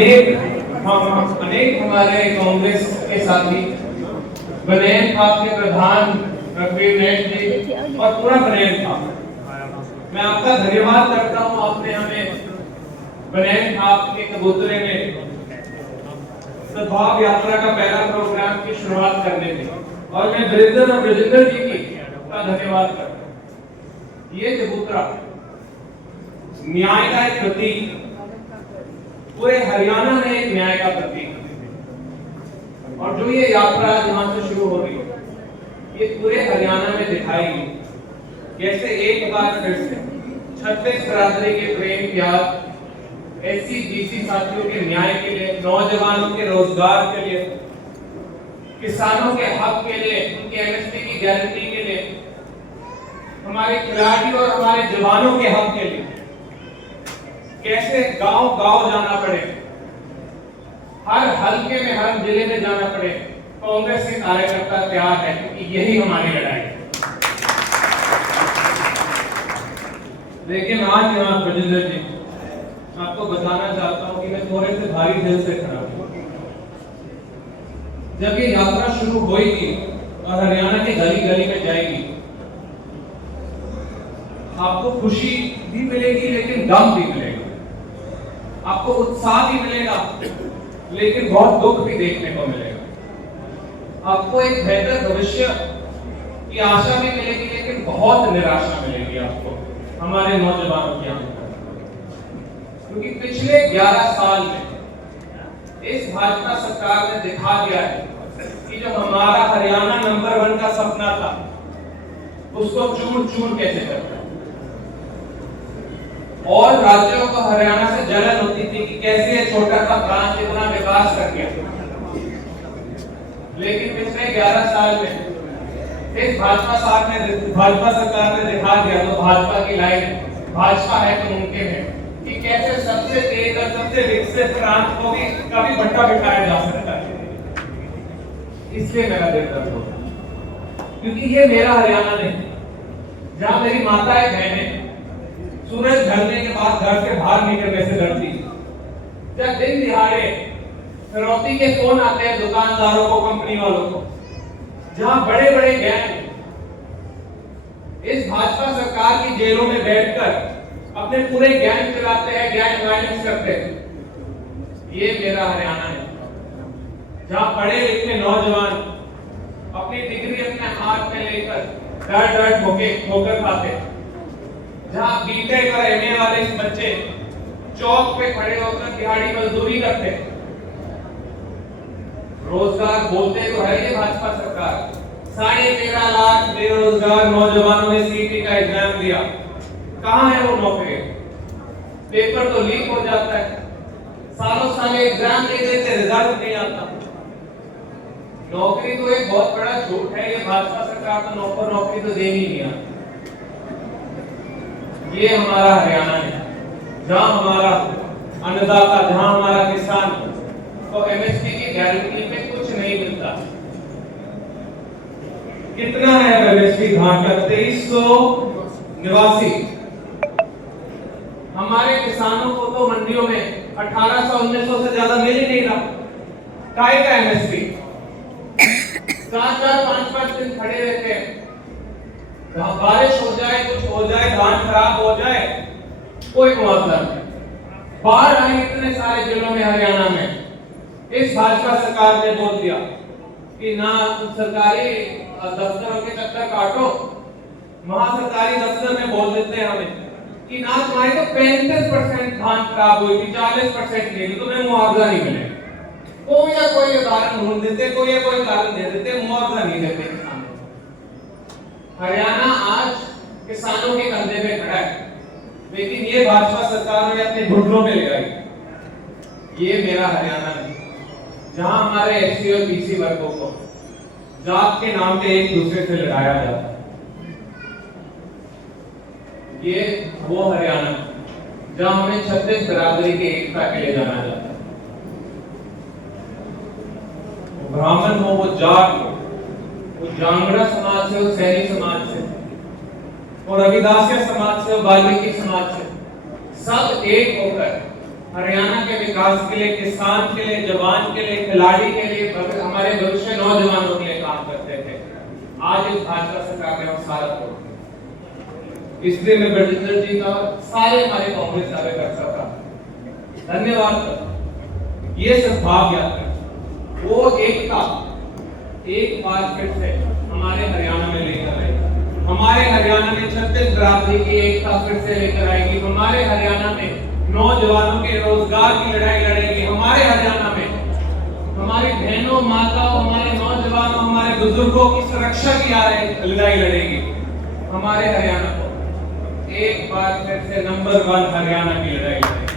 अनेक हमारे कांग्रेस के साथी बनेन आपके प्रधान रघुवीर नायक जी और पूरा बनेन था, मैं आपका धन्यवाद करता हूं। आपने हमें बनेन आपके कबूतरे में सद्भाव यात्रा का पहला प्रोग्राम की शुरुआत करने दी और मैं ब्रिजेंद्र और ब्रिजेंद्र जी का धन्यवाद करता हूं। ये कबूतरा न्याय का एक प्रतीक, पूरे हरियाणा में एक न्याय का प्रतीक, और जो ये यात्रा जहां से शुरू हो रही है ये पूरे हरियाणा में दिखाएगी कैसे एक बार फिर से छत्तीस बरादरी के प्रेम प्यार, एससी बीसी साथियों के न्याय के लिए, नौजवानों के रोजगार के लिए, किसानों के हक के लिए, उनके एमएसपी की गारंटी के लिए, हमारे खिलाड़ियों और हमारे जवानों के हक के लिए कैसे गांव गांव जाना पड़े, हर हल्के में हर जिले में जाना पड़े। कांग्रेस के कार्यकर्ता तैयार है क्योंकि यही हमारी लड़ाई है। लेकिन आज यहाँ ब्रिजेंद्र जी, मैं आपको बताना चाहता हूं कि मैं थोड़े से भारी दिल से खड़ा हूं। जब ये यात्रा शुरू हुई थी और हरियाणा के गली गली में जाएगी, आपको खुशी भी मिलेगी लेकिन गम भी मिलेगा, आपको उत्साह भी मिलेगा लेकिन बहुत दुख भी देखने को मिलेगा। आपको एक बेहतर भविष्य की आशा भी मिलेगी लेकिन बहुत निराशा मिलेगी आपको हमारे नौजवानों की आंखों, क्योंकि पिछले 11 साल में इस भाजपा सरकार ने दिखा दिया है कि जो हमारा हरियाणा नंबर 1 का सपना था उसको चूर चूर कैसे करता है। और राज्यों को हरियाणा से जलन होती थी कि कैसे ये छोटा सा प्रांत इतना विकास कर गया, लेकिन पिछले 11 साल में इस भाजपा सरकार ने दिखा दिया, तो भाजपा की लाइन भाजपा है तो मुमकिन है, कि कैसे सबसे तेज और सबसे विकसित प्रांत को भी कभी भट्टा बिठाया जा सकता है। इसलिए मेरा दिल दर्द होता है, क्योंकि ये मेरा हरियाणा नहीं, जहां मेरी माताएं बहनें सूरज ढलने के बाद घर से बाहर निकलने से डरती, जब दिन दिहाड़े फिरौती के फोन आते हैं दुकानदारों को, कंपनी वालों को, जहां बड़े बड़े गैंग इस भाजपा सरकार की जेलों में बैठकर अपने पूरे गैंग चलाते हैं, गैंग वायलेंस करते हैं। ये मेरा हरियाणा है, जहां पढ़े लिखे नौजवान अपनी डिग्री अपने हाथ में लेकर डर डर ठोकर खाते, जहां बीटेक और एमए वाले बच्चे चौक पे खड़े होकर दिहाड़ी मजदूरी करते। रोजगार बोलते तो है ये भाजपा सरकार, 13.5 लाख बेरोजगार नौजवानों ने सीटी का एग्जाम दिया, कहां है वो नौकरी? पेपर तो लीक हो जाता है, सालों साल एग्जाम दे देते, रिजल्ट नहीं आता। नौकरी तो एक बहुत बड़ा झूठ है, ये भाजपा सरकार तो नौकरी तो दे ही नहीं आता। ये हमारा हरियाणा है, जहां हमारा अन्नदाता, जहां हमारा किसान को एमएसपी की गारंटी में कुछ नहीं मिलता। कितना है एमएसपी धान का? 2389। हमारे किसानों को तो मंडियों में 1800-1900 से ज्यादा मिल ही नहीं रहा। काय का एमएसपी 4-4, 5-5 दिन खड़े रहते हैं, बारिश हो जाए, कुछ हो जाए, धान खराब हो जाए, कोई मुआवजा नहीं। बाढ़ आई इतने सारे जिलों में हरियाणा में, इस भाजपा सरकार ने बोल दिया कि ना सरकारी दफ्तरों के चक्कर काटो, महासरकारी दफ्तर में बोल देते हैं हमें कि ना तुम्हारी तो 35% धान खराब हुई थी, 40% नहीं, तुम्हें मुआवजा नहीं मिलेगा। कोई ना कोई कारण ढूंढ देते, कोई ना कोई कारण दे देते, मुआवजा नहीं देते किसानों को। हरियाणा आज किसानों के कंधे पे खड़ा है, लेकिन ये भाजपा सरकार ने अपने घुटनों पे लगाई। ये मेरा हरियाणा है, जहां हमारे एससी और बीसी वर्गों को जात के नाम पे एक दूसरे से लड़ाया जाता है। ये वो हरियाणा जहां हमें 36 बरादरी के एकता के लिए जाना जाता है। ब्राह्मण हो, वो जाट हो, वो जांगड़ा समाज से हो, सैनी समाज से, और रविदासिया समाज से, वाल्मीकि समाज से, सब एक होकर हरियाणा के विकास के लिए, किसान के लिए, जवान के लिए, खिलाड़ी के लिए, हमारे भविष्य नौजवानों के लिए काम करते थे। आज इस भाजपा सरकार ने वो सारा तोड़ दिया। इसलिए मैं बृजेंद्र जी का सारे हमारे कांग्रेस कार्यकर्ता का धन्यवाद करता। ये सब भाव याद कर वो एकता एक बार फिर से हमारे हरियाणा में लेकर आएगी। हमारे हरियाणा में छत्तीस बरादरी की एकता फिर से लेकर आएगी। हमारे हरियाणा में नौजवानों के रोजगार की लड़ाई लड़ेगी। हमारे हरियाणा में हमारी बहनों, माताओं, हमारे नौजवानों, हमारे बुजुर्गों की सुरक्षा की लड़ाई लड़ेगी। हमारे हरियाणा को एक बार फिर से नंबर 1 हरियाणा की लड़ाई लड़ेगी।